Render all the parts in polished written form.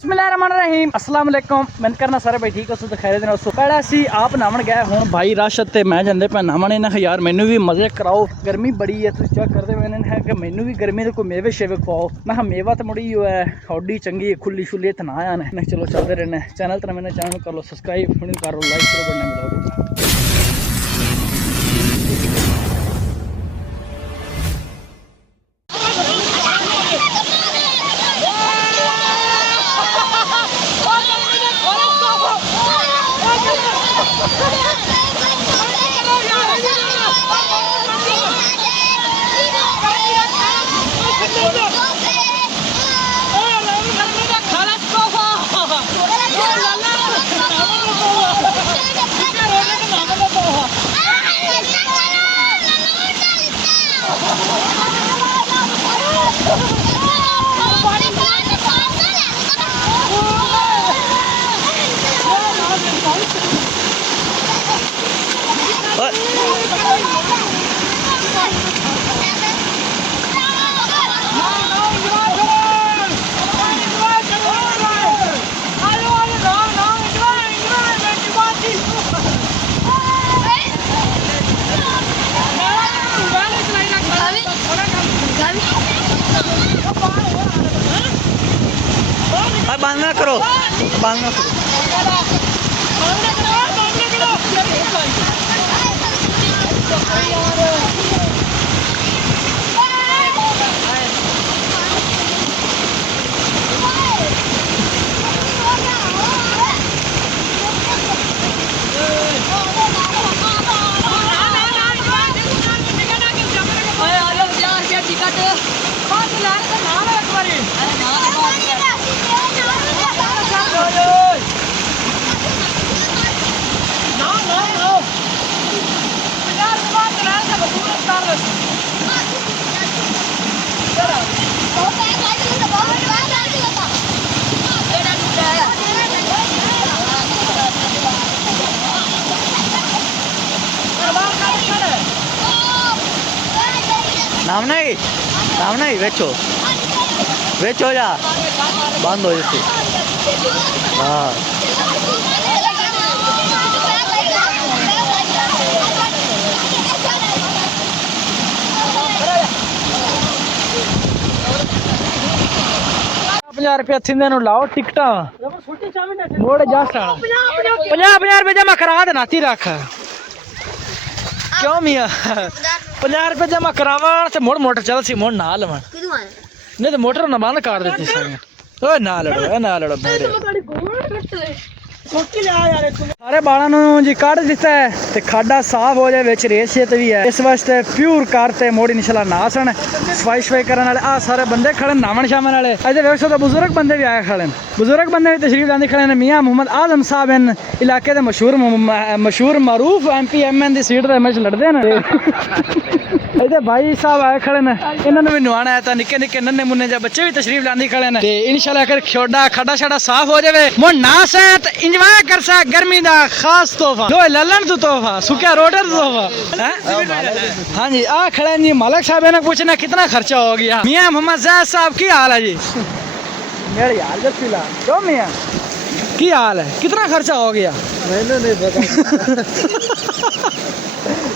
बिस्मिल्लाहिर्रहमानिर्रहीम अस्सलाम वालेकुम। मैं करना सारे भाई ठीक हो तो खैर दिन उसो पहले सी आप नावन गए हुण भाई राशद ते मैं जंदे पे नावन इन्हें यार मैनू भी मजे कराओ गर्मी बड़ी है तुम चेक करते मैंने है कि मैनू भी गर्मी दे कोई मेवे शेवे खवाओ मैं मेवा तो मुड़ी है हौडी चंगी खुली शुली इतना आया ने चलो चलते रहने चैनल तो मैंने चैनल कर लो सब्सक्राइब करो लाइक करो बढ़ने मिलो बांधना करो बांधना करो नाम नहीं वेचो वेचो जा बंद हो जैसे हाँ 50 रुपया थिंदे नु लाओ टिकटा मोड़ जा 50 रुपये जमा करा दे नाती रख क्यों मियाँ 50 रुपये जमा करावा ते मोड़ मोटर चल सी मोड़ ना लवन नहीं तो मोटर ना बंद कर देती सारी ओ ना लड़ो सारे बालों नू जी कट दिता है ते खाडा साफ हो जाए विच रेत शेत भी है इस वास्ते प्यूर करते मोड़ी इंशाल्लाह नासन सफाई शफाई करने वाले आ सारे बंदे खड़े नावन शावन वाले अजे वेख सकते बुजुर्ग बंदे भी आए खड़े बुजुर्ग बंदे भी तशरीफ लांदे खड़े ने मियां मोहम्मद आजम साहब इन इलाके दे मशहूर मारूफ MP MN दी सीट दे मैच लड़दे ने इधर भाई साहब आए खड़े ने इन्होंने भी नवाना है निक्के निक्के नन्हे मुन्ने जा बच्चे भी तशरीफ लांदी खड़े ने इंशाल्लाह अगर खोड़ा खड्डा शड्डा साफ हो जाए मोड़ नास है तो इंजॉय कर सा गर्मी दा खास तोहफा लो ललन तू तोहफा सुखा रोटर तोहफा हाँ जी आ खड़े जी मालिक साहब ने पूछना कितना खर्चा हो गया मियां मोहम्मद जैद साहब की हाल है जी मेरे हाल जब फिलहाल क्यों मियां की हाल है कितना खर्चा हो गया मैंने नहीं पता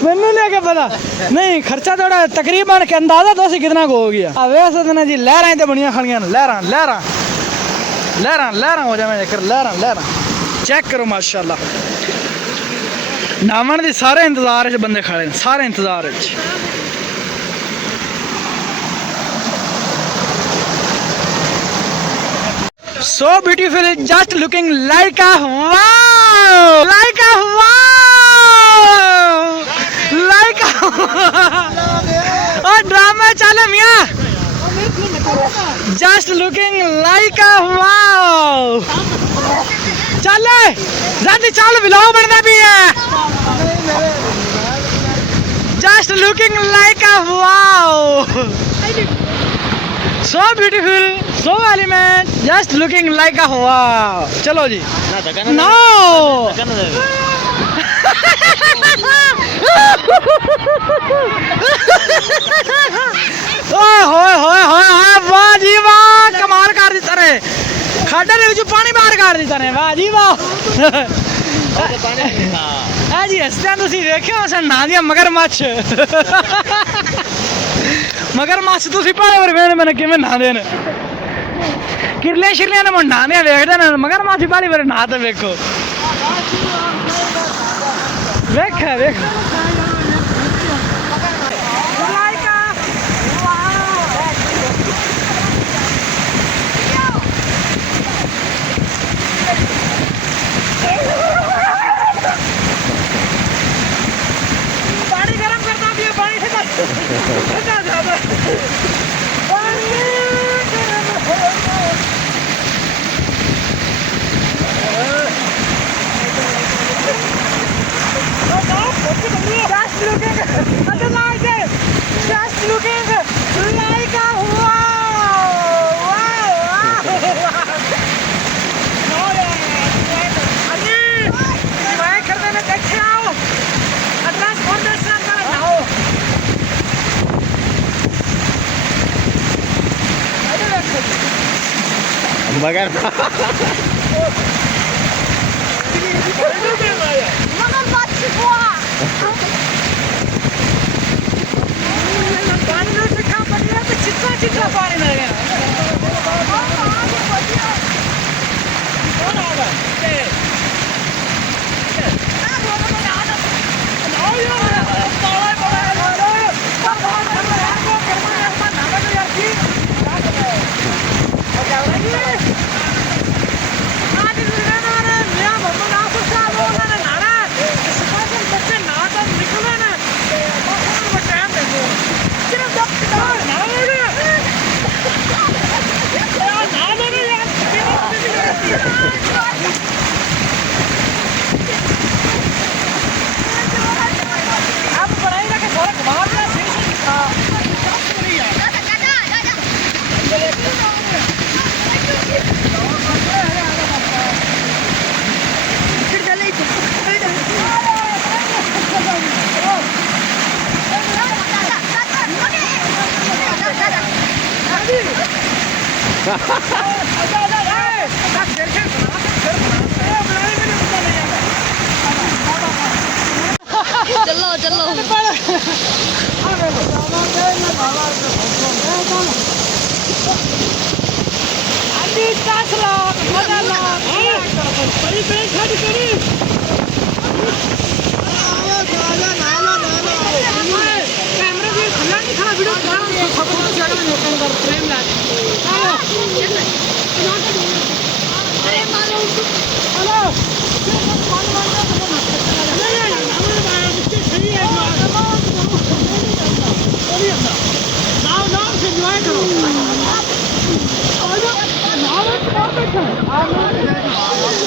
मैंने नहीं क्या पता नहीं खर्चा थोड़ा तकरीबन के अंदाजा तो कितना को हो गया वैसे तो ना जी लहरां तो बनिया खड़ियां लहरां लहरां लहरां लहरां हो जाए लहरां लहरां चेक करो माशाल्लाह नावन दी सारे इंतजार च बंदे खड़े सारे इंतजार च so beautiful just looking like a wow like a wow like a और ड्रामा चले मियां just looking like a wow चल जल्दी चल व्लॉग बनना भी है just looking like a wow so beautiful so elegant just looking like a wow चलो जी no वाह जी वाह कमाल कर दिता रे खाडे दे विचों पानी बाहर काट दिता ने वाह जी वाह है जी हसदे तुसीं वेखियो असां ना दियां मगरमच्छ मगरमच्छ तुसीं पहाड़े पर वेखदे मैंने किवें नहांदे ने किरलियां शिरलियां ने नहांदे वेखदे ने मगरमच्छ पहाड़ी पर नहा ते वेखो वेख वेख पानी गरम करना भी है पानी ठंडा ज्यादा पानी just looking like a मगर चिट्टा पानी में गया चलो चलो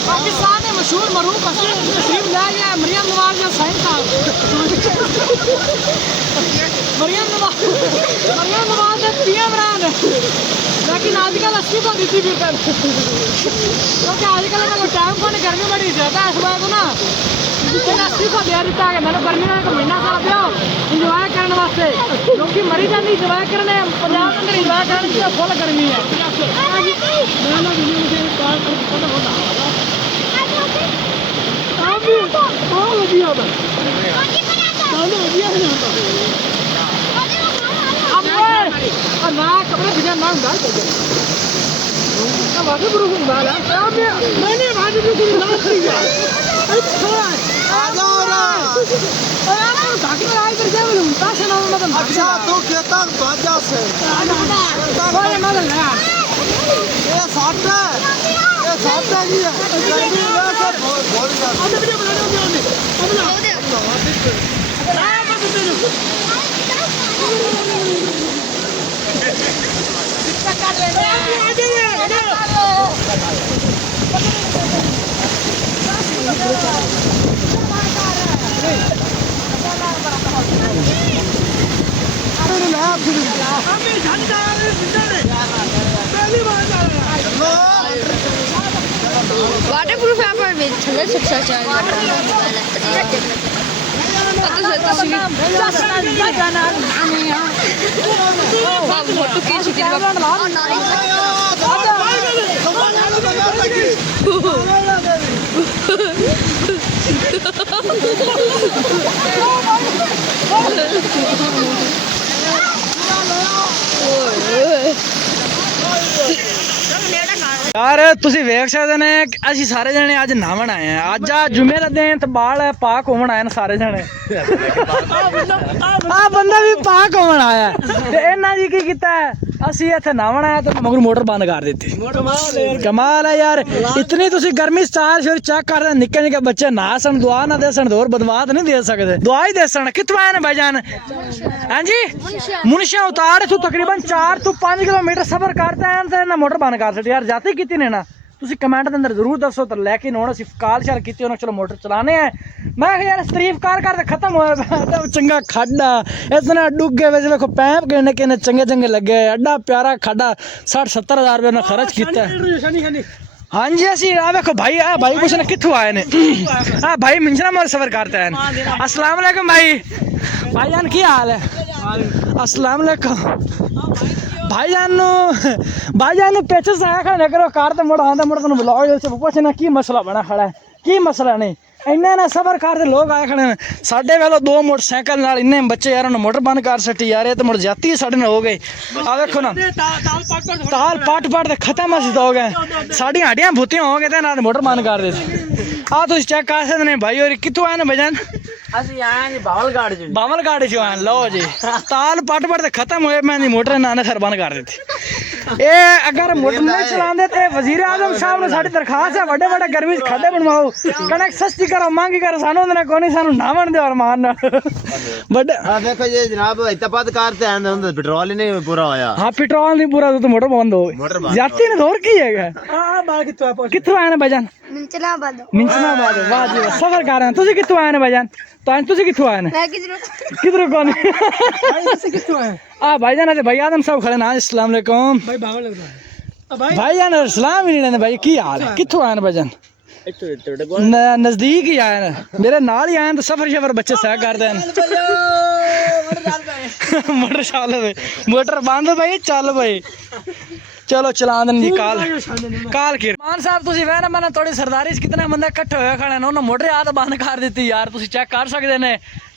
पाकिस्तान में मशहूर मरूफ तशरीफ ले गया मरियम नवाज का साइन साहब मरियम नवाज ने पीएम रहा लेकिन आजकल अस्तीफा दी थी फिर क्योंकि आजकल टाइम को गर्मी बड़ी ज्यादा है इस बार को ना अस्तीफा दे दिता है मैंने गर्मी का महीना साल दिया इंजॉय करने वास्ते क्योंकि मरी जाती इंजॉय करने पंजाब अंदर इंजॉय करने की फुल गर्मी है ना कपड़े बिना ना डाल वादी गुरु को डाला मैंने वादी गुरु को डाल दिया आ जाओ ना धागे में आई कर जाए बोलूं ताश ना मतलब अच्छा तो कहता बाजा से कोई मदद है ये साथ है जी गर्मी में सब बोल रहा है अभी वीडियो बना दो कर ले वाटरप्रूफ यहाँ पर ठंडा सबसे अच्छा फोटो खींच यार तुसी वेख सकदे ने कि ਅਸੀਂ ਸਾਰੇ ਜਣੇ ਅੱਜ ਨਾਵਣ ਆਏ ਆ ਅੱਜ ਆ ਜੁਮੇ ਦਾ ਦਿਨ ਤੇ ਬਾਲ ਪਾਕ ਹੋਣ ਆਏ ਨੇ ਸਾਰੇ ਜਣੇ ਆ ਬੰਦਾ ਵੀ ਪਾਕ ਹੋਣ ਆਇਆ ਤੇ ਇਹਨਾਂ ਜੀ ਕੀ ਕੀਤਾ ਅਸੀਂ ਇੱਥੇ ਨਾਵਣ ਆਇਆ ਤੇ ਮਗਰ ਮੋਟਰ ਬੰਦ ਕਰ ਦਿੱਤੀ ਕਮਾਲ ਹੈ ਯਾਰ ਇਤਨੀ ਤੁਸੀਂ ਗਰਮੀ ਸਟਾਰ ਫਿਰ ਚੈੱਕ ਕਰਦੇ ਨਿੱਕੇ ਨਿੱਕੇ ਬੱਚੇ ਨਾਸਣ ਦੁਆ ਨਾ ਦੇਸਣ ਹੋਰ ਬਦਵਾਤ ਨਹੀਂ ਦੇ ਸਕਦੇ ਦੁਆ ਹੀ ਦੇਸਣ ਕਿੱਥੋਂ ਆਏ ਨੇ ਭਾਈਜਾਨ ਹਾਂਜੀ ਮੁਨਸ਼ਾ ਉਤਾਰ ਤੂੰ ਤਕਰੀਬਨ 4 ਤੋਂ 5 ਕਿਲੋਮੀਟਰ ਸਫ਼ਰ ਕਰਤੇ ਆਂ ਤੇ ਨਾ ਮੋਟਰ ਬੰਦ ਕਰ ਦਿੱਤੀ ਯਾਰ ਜਾਤੀ ਕੀਤੀ ਨੇ ਨਾ ਤੁਸੀਂ ਕਮੈਂਟ ਦੇ ਅੰਦਰ ਜ਼ਰੂਰ ਦੱਸੋ ਤੇ ਲੈ ਕੇ ਹੁਣ ਅਸੀਂ ਕਾਲ ਚਾਲ ਕੀਤੀ ਉਹਨਾਂ ਚਲੋ ਮੋਟਰ ਚਲਾਣੇ ਆ ਮੈਂ ਕਿਹਾ ਯਾਰ ਤਾਰੀਫ ਕਰ ਤੇ ਖਤਮ ਹੋਇਆ ਚੰਗਾ ਖਾਡਾ ਇਤਨਾ ਡੁੱਗੇ ਵਿੱਚ ਵੇਖੋ ਪੈਪ ਕਿੰਨੇ ਕਿੰਨੇ ਚੰਗੇ ਚੰਗੇ ਲੱਗੇ ਐਡਾ ਪਿਆਰਾ ਖਾਡਾ 60-70 ਹਜ਼ਾਰ ਰੁਪਏ ਨਾਲ ਖਰਚ ਕੀਤਾ हाँ जी ਅਸੀਂ ਆ ਵੇਖੋ ਭਾਈ ਆ ਭਾਈ ਕੁਛ ਨਾ ਕਿੱਥੋਂ ਆਏ ਨੇ ਆ ਭਾਈ ਮਿੰਜਰਾ ਮਾਰ ਸਫਰ करते हैं अस्सलाम वालेकुम भाई भाईजान की हाल है अस्सलाम वालेकुम भाईजान पेचस आया खड़े करो कार ते मुड़ आंदा मुड़ तन्नू ब्लॉग से पुछना की मसला बना खड़ा है की मसला नहीं ਇੰਨੇ ਨਾ ਸਬਰ ਕਰਦੇ ਲੋਕ ਆਏ ਖੜੇ ਨੇ ਸਾਡੇ ਵੱਲੋਂ 2 ਮੋਟਰਸਾਈਕਲ ਨਾਲ ਇੰਨੇ ਬੱਚੇ ਯਾਰ ਉਹਨੂੰ ਮੋਟਰ ਬੰਦ ਕਰ ਸੱਟੀ ਯਾਰ ਇਹ ਤੇ ਮੁੜ ਜਾਤੀ ਸਾਡੇ ਨਾਲ ਹੋ ਗਏ ਆ ਵੇਖੋ ਨਾ ਤਾਲ ਪਟ ਤੇ ਖਤਮ ਅਸੀਂ ਹੋ ਗਏ ਸਾਡੀਆਂ ਹੱਡੀਆਂ ਭੁੱਤੀਆਂ ਹੋ ਗਏ ਤੇ ਨਾਲ ਮੋਟਰ ਬੰਦ ਕਰ ਦਿੱਤੀ ਆ ਤੁਸੀਂ ਚੈੱਕ ਕਰ ਸਕਦੇ ਨੇ ਭਾਈ ਹੋਰ ਕਿੱਥੋਂ ਆਏ ਨੇ ਭਜਨ ਅਸੀਂ ਆਏ ਜੀ ਬਾਵਲਗਾੜ ਚੋਂ ਆਏ ਲਓ ਜੀ ਤਾਲ ਪਟ ਤੇ ਖਤਮ ਹੋਏ ਮੈਂ ਦੀ ਮੋਟਰ ਨਾਨੇ ਸਰ ਬੰਦ ਕਰ ਦਿੱਤੀ ਇਹ ਅਗਰ ਮੋਟਰ ਨਹੀਂ ਚਲਾਉਂਦੇ ਤੇ ਵਜ਼ੀਰ ਆਜ਼ਮ ਸਾਹਿਬ ਨੂੰ ਸਾਡੀ ਦਰਖਾਸਤ ਹੈ ਵੱਡੇ ਵੱਡੇ ਗਰਮੀ ਚ ਖੱਡੇ ਬਣਵਾਓ ਕਣਕ ਸਸਤੀ ਕਰੋ ਮੰਗੀ ਕਰੋ ਸਾਨੂੰ ਉਹਨੇ ਕੋਈ ਨਹੀਂ ਸਾਨੂੰ ਨਾ ਵਣ ਦਿਓ ਅਰਮਾਨ ਨਾਲ ਵੱਡੇ ਆ ਦੇਖੋ ਜੀ ਜਨਾਬ ਇਤਪਾਦ ਕਰਤੇ ਆਂਦੇ ਹੁੰਦੇ ਪੈਟਰੋਲ ਹੀ ਨਹੀਂ ਪੂਰਾ ਹੋਇਆ ਹਾਂ ਪੈਟਰੋਲ ਨਹੀਂ ਪੂਰਾ ਤਾਂ ਮੋਟਰ ਬੰਦ ਹੋ ਗਈ ਜਾਤੀ ਨੇ ਹੋਰ ਕੀ ਹੈਗਾ ਬਾਲ ਕਿੱਥੋਂ ਆਏ ਨੇ ਭਜਨ ਮਿੰਚਨਾਬਾਦ ਵਾਹ ਜੀ ਸਫਰ ਕਰ ਰਹੇ ਤੁਸੀਂ ਕਿੱਥੋਂ ਆਏ ਨੇ ਭਜਨ ਤੁਸੀਂ ਕਿੱਥੋਂ ਆਏ ਨੇ ਕਿਧਰੋਂ ਕੌਣ ਕਿੱਥੋਂ ਆਏ ਆ ਭਾईजान भाई आदम साहब खड़े ना अस्सलाम वालेकुम ਭਾਈ ਬਾਵਲ ਲੱਗਦਾ भाईजान सलाम ही नहीं लेने भाई की हाल है कित्थों आए भाईजान नजदीक ही आए मेरे नाल ही आए तो सफर शफर बच्चे सह करते हैं मोटर चल मोटर बंद भाई चल भाई चलो चला देन जी काल की मान साहब तुसी वह ना मैंने थोड़ी सरदारी कितने बंदे इकट्ठे होए खड़े ने उन्होंने मोटर याद बंद कर दी यार तुसी चेक कर सकते ने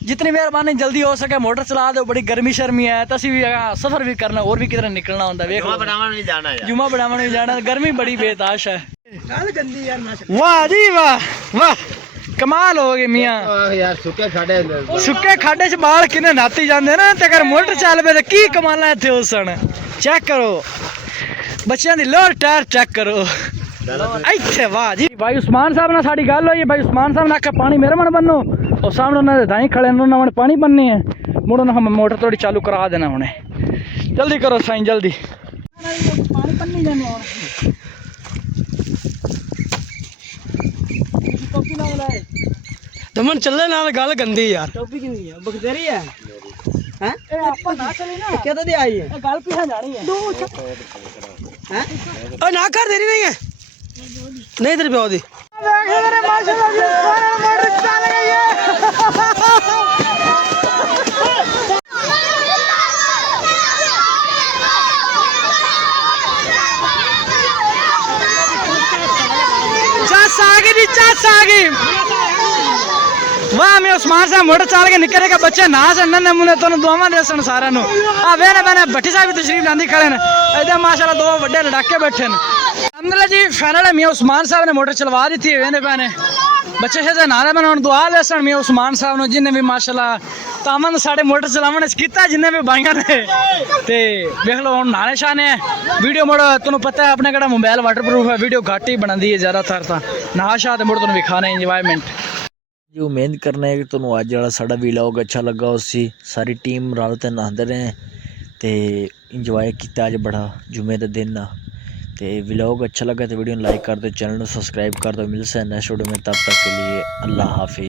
जितनी मेहरबानी जल्दी हो सके मोटर चला दो बड़ी गर्मी शर्मी है तो भी सफर भी करना और भी किधर निकलना होता है जुमा बढ़ावन भी जाना गर्मी बड़ी बेताश है वाह जी वाह वाह कमाल हो गई मियां यार सुक्के खाडे च बाल किने नाती जांदे ना ते अगर मोटर चल पे ते की कमाला इत्थे उसन चेक करो बच्चों दी लोअर टायर चेक करो इत्थे वाह जी भाई उस्मान साहब नाल साडी गल होई भाई उस्मान साहब ने आख्या पानी मेरे मन बनो और सामने उन्होंने दाई खड़े उन्होंने पानी बननी है मुड़ उन्होंने मोटर थोड़ी चालू करा देना उन्हें जल्दी करो साईं जल्दी पानी पन्नी जाने दमन चलने नाल गल गंदी यार टोपी किंदी है बकदेरी है हैं ए आपा ना चली ना क्या तो आई है गल पीछे जानी है दो हैं ओ ना कर देरी नहीं है नहीं तेरे पे दी देख मेरे माशाल्लाह जी मोटर चल गई है चस आ गई वाह मैं उस्मान साहब मोटर चाल के निकले के बच्चे ना सन्न मुने तोन दुआवां दे सन सारा नु आ वेने बने भट्टी साहब भी तशरीफ लांदी खड़े ने इधर माशाल्लाह 2 बड़े लड़ाके बैठे ने अल्हम्दुलिल्लाह जी फाइनल मियां उस्मान साहब ने मोटर चलवा दी थी वेने बने बच्चे से नारे बने हुन दुआ दे सन मियां उस्मान साहब नु जिन्ने भी माशाल्लाह तामन साडे मोटर चलावन कीता जिन्ने भी भाईयां ने ते देख लो हुन नारे शाने वीडियो मोड़ तन्नू पता है अपने कड़ा मोबाइल वाटरप्रूफ है वीडियो घट ही बनांदी है ज्यादातर तां नाशा ते मोड़ तन्नू विखाने एंजॉयमेंट जी उम्मीद करने कि तुहानू अज वाला साडा वीलॉग अच्छा लगा उसी सारी टीम रल ते नहांदे रहे ते इंजॉय किया अज बड़ा जुमे का दिन ते वीलॉग अच्छा लगा तो वीडियो लाइक कर दो चैनल को सब्सक्राइब कर दो मिलसे नेक्स्ट वीडियो में तब तक के लिए अल्लाह हाफिज़।